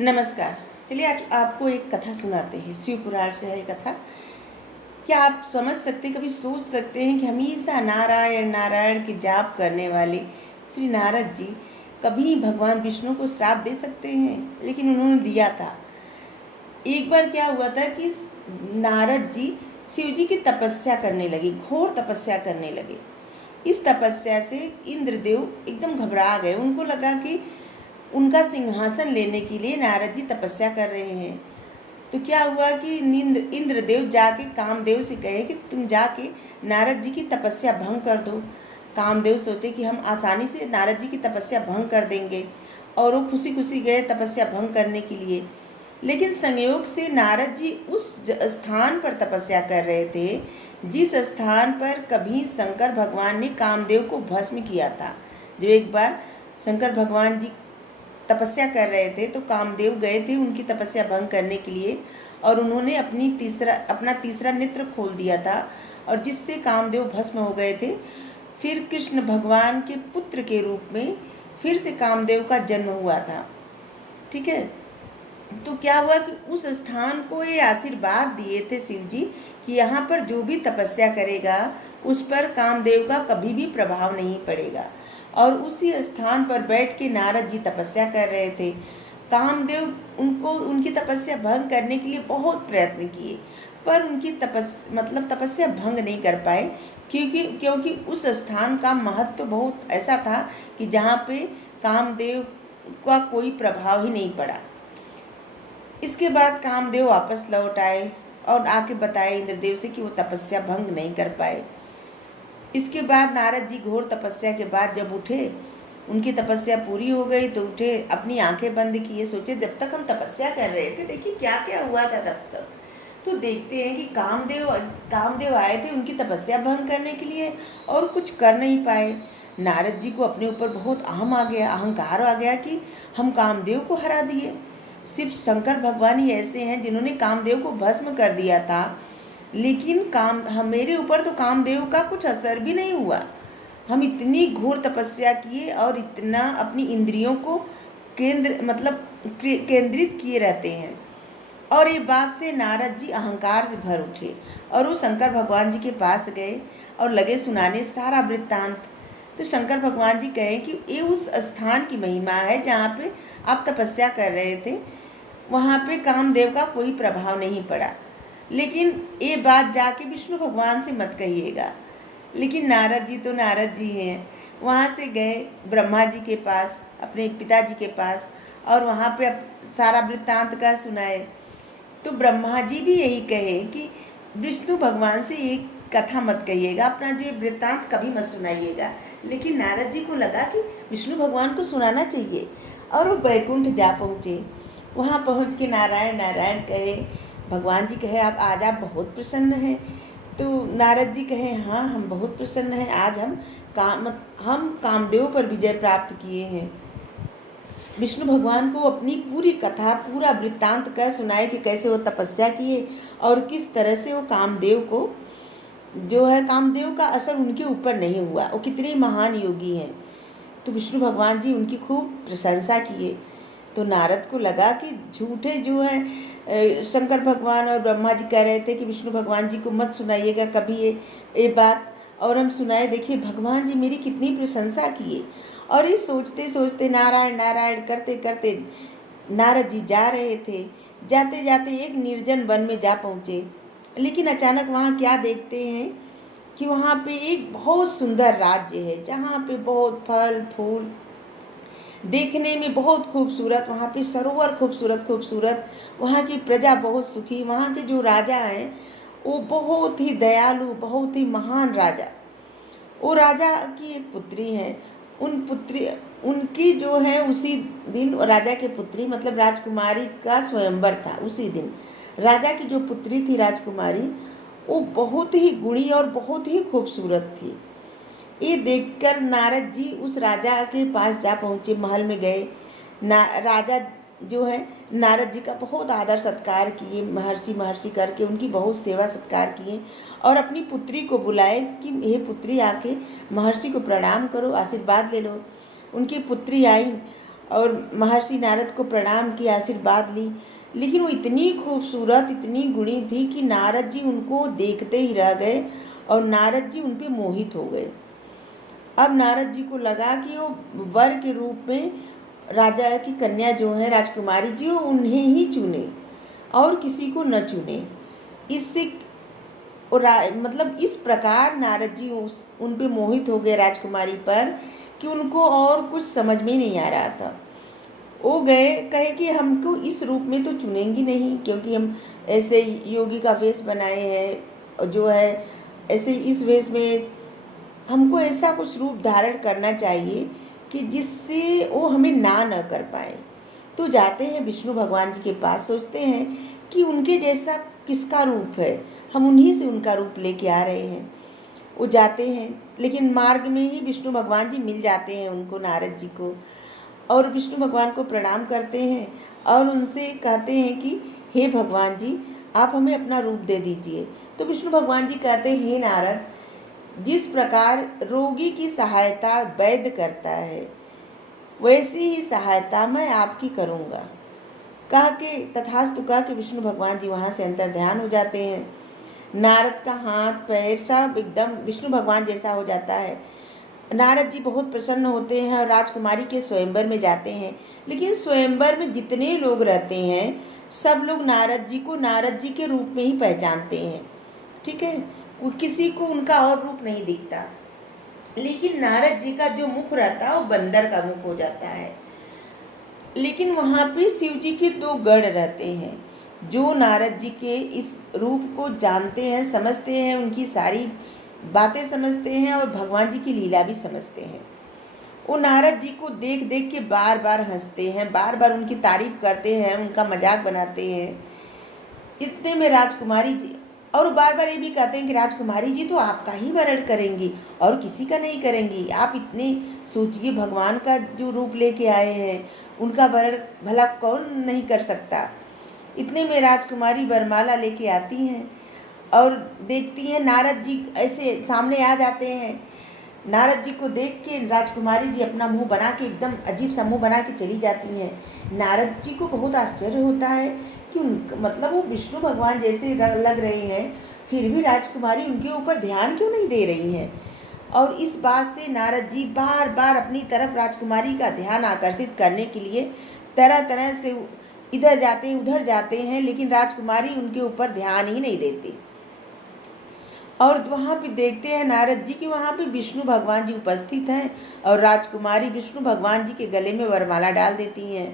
नमस्कार। चलिए आज आपको एक कथा सुनाते हैं। शिव पुराण से है कथा। क्या आप समझ सकते हैं, कभी सोच सकते हैं कि हमेशा नारायण नारायण की जाप करने वाले श्री नारद जी कभी भगवान विष्णु को श्राप दे सकते हैं? लेकिन उन्होंने दिया था। एक बार क्या हुआ था कि नारद जी शिव जी की तपस्या करने लगे, घोर तपस्या करने लगे। इस तपस्या से इंद्रदेव एकदम घबरा गए। उनको लगा कि उनका सिंहासन लेने के लिए नारद जी तपस्या कर रहे हैं। तो क्या हुआ कि इंद्रदेव जाके कामदेव से कहे कि तुम जाके नारद जी की तपस्या भंग कर दो। कामदेव सोचे कि हम आसानी से नारद जी की तपस्या भंग कर देंगे, और वो खुशी खुशी गए तपस्या भंग करने के लिए। लेकिन संयोग से नारद जी उस स्थान पर तपस्या कर रहे थे जिस स्थान पर कभी शंकर भगवान ने कामदेव को भस्म किया था। जब एक बार शंकर भगवान जी तपस्या कर रहे थे तो कामदेव गए थे उनकी तपस्या भंग करने के लिए, और उन्होंने अपना तीसरा नेत्र खोल दिया था, और जिससे कामदेव भस्म हो गए थे। फिर कृष्ण भगवान के पुत्र के रूप में फिर से कामदेव का जन्म हुआ था। ठीक है। तो क्या हुआ कि उस स्थान को ये आशीर्वाद दिए थे शिव जी कि यहाँ पर जो भी तपस्या करेगा उस पर कामदेव का कभी भी प्रभाव नहीं पड़ेगा। और उसी स्थान पर बैठ के नारद जी तपस्या कर रहे थे। कामदेव उनकी तपस्या भंग करने के लिए बहुत प्रयत्न किए, पर उनकी तपस्या भंग नहीं कर पाए, क्योंकि उस स्थान का महत्व बहुत ऐसा था कि जहाँ पे कामदेव का कोई प्रभाव ही नहीं पड़ा। इसके बाद कामदेव वापस लौट आए और आके बताए इंद्रदेव से कि वो तपस्या भंग नहीं कर पाए। इसके बाद नारद जी घोर तपस्या के बाद जब उठे, उनकी तपस्या पूरी हो गई तो उठे, अपनी आंखें बंद किए, सोचे जब तक हम तपस्या कर रहे थे देखिए क्या क्या हुआ था तब तक। तो देखते हैं कि कामदेव आए थे उनकी तपस्या भंग करने के लिए और कुछ कर नहीं पाए। नारद जी को अपने ऊपर बहुत अहंकार आ गया कि हम कामदेव को हरा दिए। सिर्फ शंकर भगवान ही ऐसे हैं जिन्होंने कामदेव को भस्म कर दिया था, लेकिन मेरे ऊपर तो कामदेव का कुछ असर भी नहीं हुआ। हम इतनी घोर तपस्या किए और इतना अपनी इंद्रियों को केंद्रित किए रहते हैं। और ये बात से नारद जी अहंकार से भर उठे और वो शंकर भगवान जी के पास गए और लगे सुनाने सारा वृत्तांत। तो शंकर भगवान जी कहे कि ये उस स्थान की महिमा है जहाँ पे आप तपस्या कर रहे थे, वहाँ पे कामदेव का कोई प्रभाव नहीं पड़ा। लेकिन ये बात जाके विष्णु भगवान से मत कहिएगा। लेकिन नारद जी तो नारद जी हैं। वहाँ से गए ब्रह्मा जी के पास, अपने पिताजी के पास, और वहाँ पे सारा वृत्तांत का सुनाए। तो ब्रह्मा जी भी यही कहे कि विष्णु भगवान से एक कथा मत कहिएगा, अपना जो ये वृत्तांत कभी मत सुनाइएगा। लेकिन नारद जी को लगा कि विष्णु भगवान को सुनाना चाहिए, और वो बैकुंठ जा पहुँचे। वहाँ पहुँच के नारायण नारायण कहे। भगवान जी कहे आज आप बहुत प्रसन्न हैं। तो नारद जी कहे हाँ हम बहुत प्रसन्न हैं, आज हम कामदेव पर विजय प्राप्त किए हैं। विष्णु भगवान को अपनी पूरी कथा पूरा वृत्तांत कह सुनाए कि कैसे वो तपस्या किए और किस तरह से वो कामदेव का असर उनके ऊपर नहीं हुआ, वो कितने महान योगी हैं। तो विष्णु भगवान जी उनकी खूब प्रशंसा किए। तो नारद को लगा कि झूठे जो है शंकर भगवान और ब्रह्मा जी कह रहे थे कि विष्णु भगवान जी को मत सुनाइएगा कभी ये बात, और हम सुनाए। देखिए भगवान जी मेरी कितनी प्रशंसा किए। और ये सोचते सोचते नारायण नारायण करते करते नारद जी जा रहे थे। जाते जाते एक निर्जन वन में जा पहुँचे। लेकिन अचानक वहाँ क्या देखते हैं कि वहाँ पे एक बहुत सुंदर राज्य है जहाँ पे बहुत फल फूल देखने में बहुत खूबसूरत, वहाँ पे सरोवर खूबसूरत, वहाँ की प्रजा बहुत सुखी, वहाँ के जो राजा हैं वो बहुत ही दयालु, बहुत ही महान राजा। वो राजा की एक पुत्री है। उनकी जो है उसी दिन राजा की पुत्री मतलब राजकुमारी का स्वयंवर था। उसी दिन राजा की जो पुत्री थी राजकुमारी, वो बहुत ही गुणी और बहुत ही खूबसूरत थी। ये देखकर नारद जी उस राजा के पास जा पहुँचे, महल में गए। राजा जो है नारद जी का बहुत आदर सत्कार किए, महर्षि करके उनकी बहुत सेवा सत्कार किए, और अपनी पुत्री को बुलाए कि हे पुत्री आके महर्षि को प्रणाम करो, आशीर्वाद ले लो। उनकी पुत्री आई और महर्षि नारद को प्रणाम किया, आशीर्वाद ली। लेकिन वो इतनी खूबसूरत, इतनी गुणी थी कि नारद जी उनको देखते ही रह गए और नारद जी उन पे मोहित हो गए। अब नारद जी को लगा कि वो वर के रूप में राजा की कन्या जो है राजकुमारी जी, वो उन्हें ही चुने और किसी को न चुने। इससे मतलब इस प्रकार नारद जी उन पे मोहित हो गए राजकुमारी पर कि उनको और कुछ समझ में नहीं आ रहा था। वो गए, कहे कि हमको इस रूप में तो चुनेंगी नहीं, क्योंकि हम ऐसे योगी का वेश बनाए हैं, जो है ऐसे इस वेश में हमको ऐसा कुछ रूप धारण करना चाहिए कि जिससे वो हमें ना न कर पाए। तो जाते हैं विष्णु भगवान जी के पास, सोचते हैं कि उनके जैसा किसका रूप है, हम उन्हीं से उनका रूप लेके आ रहे हैं। वो जाते हैं, लेकिन मार्ग में ही विष्णु भगवान जी मिल जाते हैं उनको, नारद जी को, और विष्णु भगवान को प्रणाम करते हैं और उनसे कहते हैं कि हे भगवान जी, आप हमें अपना रूप दे दीजिए। तो विष्णु भगवान जी कहते हैं, हे नारद, जिस प्रकार रोगी की सहायता वैद्य करता है, वैसी ही सहायता मैं आपकी करूँगा। कह के तथास्तु कह के विष्णु भगवान जी वहाँ से अंतर्ध्यान हो जाते हैं। नारद का हाथ पैर सब एकदम विष्णु भगवान जैसा हो जाता है। नारद जी बहुत प्रसन्न होते हैं और राजकुमारी के स्वयंवर में जाते हैं। लेकिन स्वयंवर में जितने लोग रहते हैं, सब लोग नारद जी को नारद जी के रूप में ही पहचानते हैं, ठीक है, किसी को उनका और रूप नहीं दिखता। लेकिन नारद जी का जो मुख रहता है वो बंदर का मुख हो जाता है। लेकिन वहाँ पे शिव जी के 2 गण रहते हैं, जो नारद जी के इस रूप को जानते हैं, समझते हैं, उनकी सारी बातें समझते हैं और भगवान जी की लीला भी समझते हैं। वो नारद जी को देख देख के बार बार हंसते हैं, बार बार उनकी तारीफ करते हैं, उनका मजाक बनाते हैं। इतने में राजकुमारी जी, और बार बार ये भी कहते हैं कि राजकुमारी जी तो आपका ही वरण करेंगी और किसी का नहीं करेंगी। आप इतने सोचिए, भगवान का जो रूप लेके आए हैं, उनका वरण भला कौन नहीं कर सकता। इतने में राजकुमारी वरमाला लेके आती हैं और देखती हैं नारद जी ऐसे सामने आ जाते हैं। नारद जी को देख के राजकुमारी जी अपना मुंह बना के, एकदम अजीब सा मुंह बना के चली जाती हैं। नारद जी को बहुत आश्चर्य होता है कि मतलब वो विष्णु भगवान जैसे लग रहे हैं, फिर भी राजकुमारी उनके ऊपर ध्यान क्यों नहीं दे रही हैं। और इस बात से नारद जी बार बार अपनी तरफ राजकुमारी का ध्यान आकर्षित करने के लिए तरह तरह से इधर जाते हैं उधर जाते हैं, लेकिन राजकुमारी उनके ऊपर ध्यान ही नहीं देती। और वहाँ पे देखते हैं नारद जी कि वहाँ पे विष्णु भगवान जी उपस्थित हैं और राजकुमारी विष्णु भगवान जी के गले में वरमाला डाल देती हैं।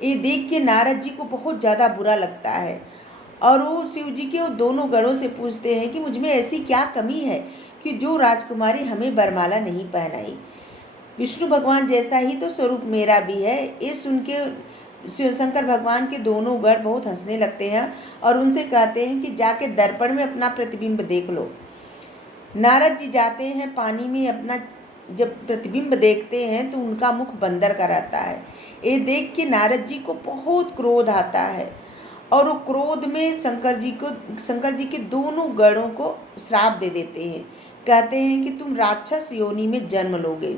ये देख के नारद जी को बहुत ज़्यादा बुरा लगता है और वो शिव जी के दोनों गणों से पूछते हैं कि मुझ में ऐसी क्या कमी है कि जो राजकुमारी हमें वरमाला नहीं पहनाई। विष्णु भगवान जैसा ही तो स्वरूप मेरा भी है। ये सुन के शिव शंकर भगवान के दोनों गण बहुत हंसने लगते हैं और उनसे कहते हैं कि जाके दर्पण में अपना प्रतिबिंब देख लो। नारद जी जाते हैं पानी में, अपना जब प्रतिबिंब देखते हैं तो उनका मुख बंदर का रहता है। ये देख के नारद जी को बहुत क्रोध आता है और वो क्रोध में शंकर जी के दोनों गणों को श्राप दे देते हैं। कहते हैं कि तुम राक्षस योनि में जन्म लोगे।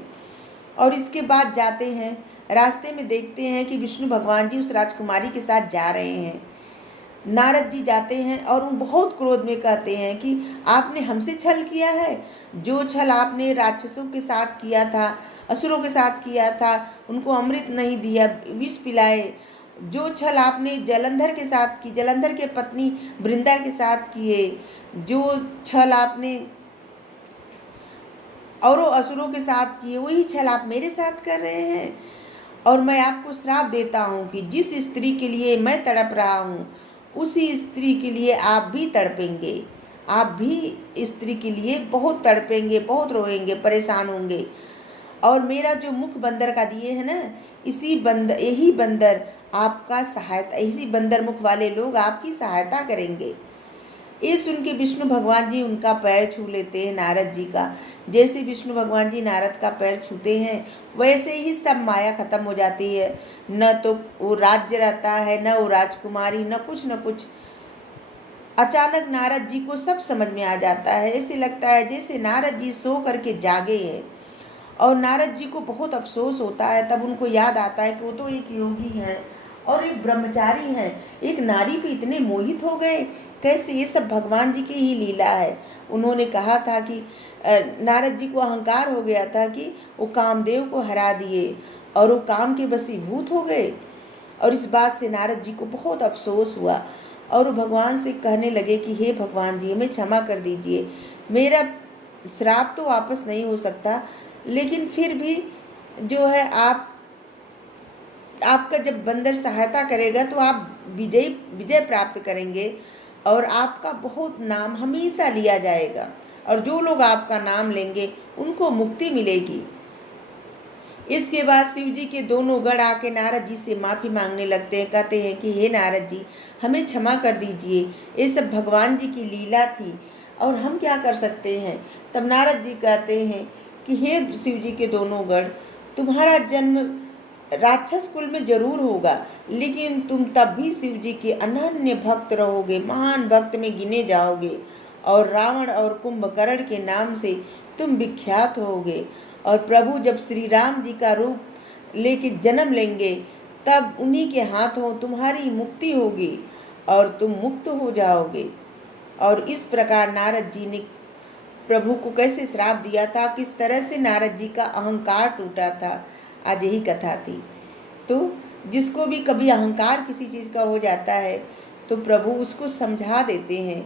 और इसके बाद जाते हैं, रास्ते में देखते हैं कि विष्णु भगवान जी उस राजकुमारी के साथ जा रहे हैं। नारद जी जाते हैं और वो बहुत क्रोध में कहते हैं कि आपने हमसे छल किया है, जो छल आपने राक्षसों के साथ किया था, असुरों के साथ किया था, उनको अमृत नहीं दिया, विष पिलाए, जो छल आपने जलंधर के साथ की, जलंधर के पत्नी वृंदा के साथ किए, जो छल आपने और असुरों के साथ किए, वही छल आप मेरे साथ कर रहे हैं। और मैं आपको श्राप देता हूँ कि जिस स्त्री के लिए मैं तड़प रहा हूँ, उसी स्त्री के लिए आप भी तड़पेंगे। आप भी स्त्री के लिए बहुत तड़पेंगे, बहुत रोएंगे, परेशान होंगे। और मेरा जो मुख बंदर का दिए है ना, यही बंदर आपका सहायता, इसी बंदर मुख वाले लोग आपकी सहायता करेंगे। ये सुन के विष्णु भगवान जी उनका पैर छू लेते हैं, नारद जी का। जैसे विष्णु भगवान जी नारद का पैर छूते हैं, वैसे ही सब माया खत्म हो जाती है। न तो वो राज्य रहता है, न वो राजकुमारी, न कुछ। अचानक नारद जी को सब समझ में आ जाता है। ऐसे लगता है जैसे नारद जी सो करके जागे हैं और नारद जी को बहुत अफसोस होता है। तब उनको याद आता है कि वो तो एक योगी हैं और एक ब्रह्मचारी हैं, एक नारी पे इतने मोहित हो गए, कैसे? ये सब भगवान जी की ही लीला है। उन्होंने कहा था कि नारद जी को अहंकार हो गया था कि वो कामदेव को हरा दिए और वो काम के वशीभूत हो गए, और इस बात से नारद जी को बहुत अफसोस हुआ और वो भगवान से कहने लगे कि हे भगवान जी, हमें क्षमा कर दीजिए, मेरा श्राप तो वापस नहीं हो सकता, लेकिन फिर भी जो है आपका जब बंदर सहायता करेगा तो आप विजय प्राप्त करेंगे और आपका बहुत नाम हमेशा लिया जाएगा, और जो लोग आपका नाम लेंगे उनको मुक्ति मिलेगी। इसके बाद शिव जी के दोनों गण आके नारद जी से माफ़ी मांगने लगते हैं। कहते हैं कि हे नारद जी, हमें क्षमा कर दीजिए, ये सब भगवान जी की लीला थी और हम क्या कर सकते हैं। तब नारद जी कहते हैं कि हे शिव जी के दोनों गण, तुम्हारा जन्म राक्षस कुल में जरूर होगा, लेकिन तुम तब भी शिव जी के अनन्य भक्त रहोगे, महान भक्त में गिने जाओगे, और रावण और कुंभकर्ण के नाम से तुम विख्यात होगे। और प्रभु जब श्री राम जी का रूप लेके जन्म लेंगे, तब उन्हीं के हाथों तुम्हारी मुक्ति होगी और तुम मुक्त हो जाओगे। और इस प्रकार नारद जी ने प्रभु को कैसे श्राप दिया था, किस तरह से नारद जी का अहंकार टूटा था, आज यही कथा थी। तो जिसको भी कभी अहंकार किसी चीज़ का हो जाता है तो प्रभु उसको समझा देते हैं।